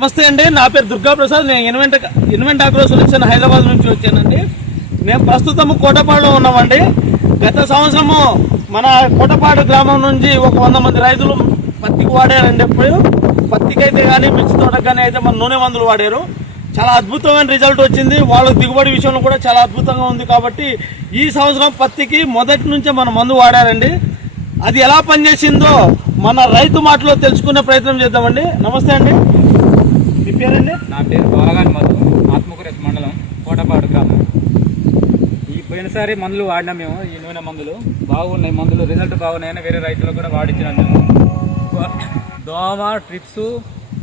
నమస్తే అండి, నా పేరు దుర్గా ప్రసాద్. నేను ఇన్వెంట్ అగ్రో సొల్యూషన్ హైదరాబాద్ నుంచి వచ్చానండి. మేము ప్రస్తుతం కోటపాడులో ఉన్నామండి. గత సంవత్సరము మన కోటపాడు గ్రామం నుంచి ఒక 100 మంది రైతులు పత్తికి వాడారండి. ఎప్పుడు పత్తికి అయితే కానీ మిర్చి తోటకు కానీ అయితే మన నూనె మందులు వాడారు. చాలా అద్భుతమైన రిజల్ట్ వచ్చింది. వాళ్ళ దిగుబడి విషయంలో కూడా చాలా అద్భుతంగా ఉంది. కాబట్టి ఈ సంవత్సరం పత్తికి మొదటి నుంచే మన మందు వాడారండి. అది ఎలా పనిచేసిందో మన రైతు మాటలో తెలుసుకునే ప్రయత్నం చేద్దామండి. నమస్తే అండి, మీ పేరండి? నా పేరు బాగాని మధు, ఆత్మకూరేస్ మండలం, కోటపాడు గ్రామం. ఈ పోయినసారి మందులు వాడినాం మేము. ఈ నూనె మందులు బాగున్నాయి, మందులు రిజల్ట్ బాగున్నాయని వేరే రైతులకు కూడా వాడించినాం మేము. దోమ, ట్రిప్స్,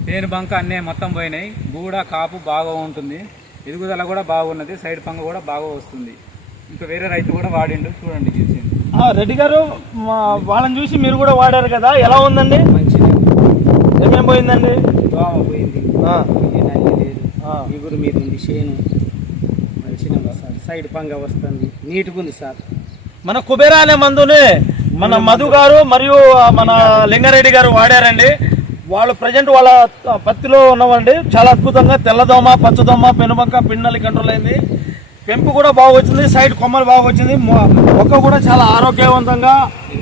పేను బంక అన్నీ మొత్తం పోయినాయి. గూడ కాపు బాగా ఉంటుంది, ఎదుగుదల కూడా బాగున్నది, సైడ్ పంగ కూడా బాగా వస్తుంది. ఇంకా వేరే రైతు కూడా వాడిండు, చూడండి. రెడ్డి గారు, వాళ్ళని చూసి మీరు కూడా వాడారు కదా, ఎలా ఉందండి? మంచిగా ఏమేం పోయిందండి? దోమ పోయింది, నల్లి లేదు, ఇగురు మీద ఉంది, చేను మంచిగా సార్, సైడ్ పంగ వస్తుంది, నీట్గా ఉంది సార్. మన కుబేరా అనే మందుని మన మధు గారు మరియు మన లింగారెడ్డి గారు వాడారండి. వాళ్ళు ప్రజెంట్ వాళ్ళ పత్తిలో ఉన్నవండి. చాలా అద్భుతంగా తెల్లదోమ, పచ్చదోమ, పెనుబంక, పిండి కంట్రోల్ అయింది. పెంపు కూడా బాగా వచ్చింది, సైడ్ కొమ్మలు బాగా వచ్చింది, మొక్క కూడా చాలా ఆరోగ్యవంతంగా,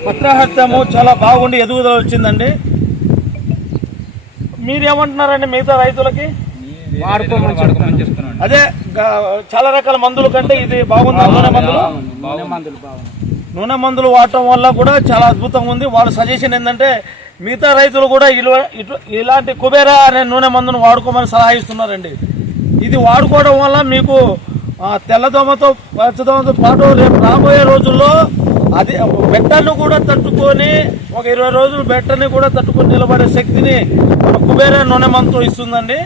పత్రహత్యము చాలా బాగుండి ఎదుగుదల వచ్చిందండి. మీరేమంటున్నారండి మిగతా రైతులకి? అదే చాలా రకాల మందుల కంటే ఇది బాగుంది. నూనె మందులు వాడటం వల్ల కూడా చాలా అద్భుతంగా ఉంది. వాళ్ళ సజెషన్ ఏంటంటే మిగతా రైతులు కూడా ఇలాంటి కుబేరా అనే నూనె మందును వాడుకోమని సలహా ఇస్తున్నారండి. ఇది వాడుకోవడం వల్ల మీకు తెల్లదోమతో పచ్చదోమతో పాటు రేపు రాబోయే రోజుల్లో అది బెట్టను కూడా తట్టుకొని ఒక 20 రోజులు బెట్టని కూడా తట్టుకొని నిలబడే శక్తిని మన కుబేరా నూనె మందుతో ఇస్తుందండి.